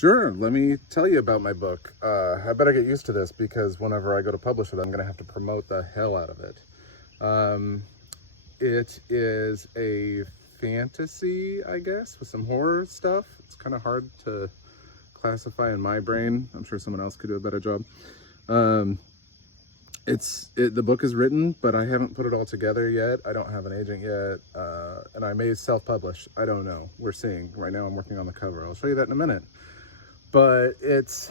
Sure, let me tell you about my book. I better get used to this because whenever I go to publish it, I'm going to have to promote the hell out of it. It is a fantasy, I guess, with some horror stuff. It's kind of hard to classify in my brain. I'm sure someone else could do a better job. The book is written, but I haven't put it all together yet. I don't have an agent yet, and I may self-publish. I don't know. We're seeing. Right now I'm working on the cover. I'll show you that in a minute. But it's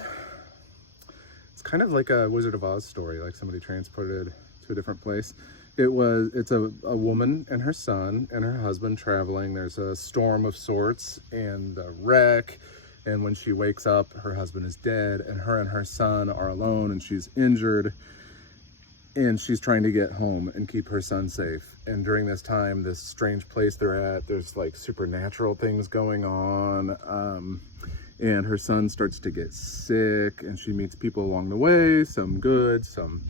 kind of like a Wizard of Oz story, like somebody transported to a different place. It's a woman and her son and her husband traveling. There's a storm of sorts and a wreck. And when she wakes up, her husband is dead and her son are alone and she's injured. And she's trying to get home and keep her son safe. And during this time, this strange place they're at, there's like supernatural things going on. And her son starts to get sick and she meets people along the way, some good, some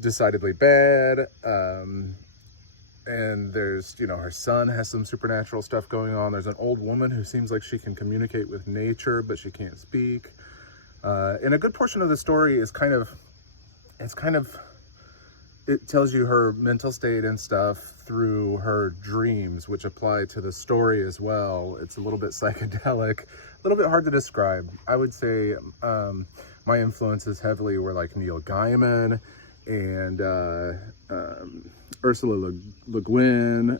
decidedly bad. And there's, her son has some supernatural stuff going on. There's an old woman who seems like she can communicate with nature, but she can't speak. And a good portion of the story is it tells you her mental state and stuff through her dreams, which apply to the story as well. It's a little bit psychedelic, a little bit hard to describe. I would say my influences heavily were like Neil Gaiman and Ursula Le Guin.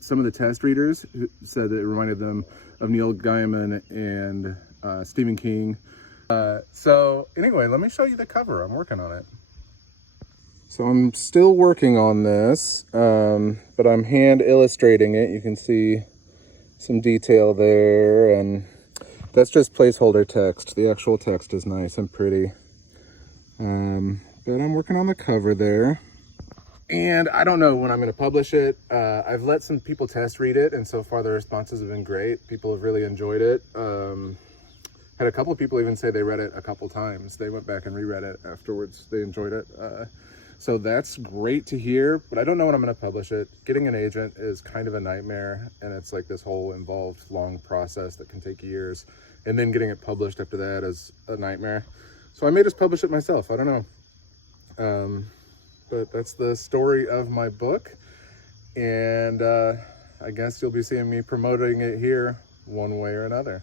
Some of the test readers said that it reminded them of Neil Gaiman and Stephen King. So anyway, let me show you the cover. I'm working on it. So I'm still working on this, but I'm hand illustrating it. You can see some detail there, and that's just placeholder text. The actual text is nice and pretty. But I'm working on the cover there. And I don't know when I'm going to publish it. I've let some people test read it, and so far the responses have been great. People have really enjoyed it. Had a couple of people even say they read it a couple times. They went back and reread it afterwards. They enjoyed it. So that's great to hear, but I don't know when I'm going to publish it. Getting an agent is kind of a nightmare, and it's like this whole involved long process that can take years. And then getting it published after that is a nightmare. So I may just publish it myself. I don't know. But that's the story of my book. And I guess you'll be seeing me promoting it here one way or another.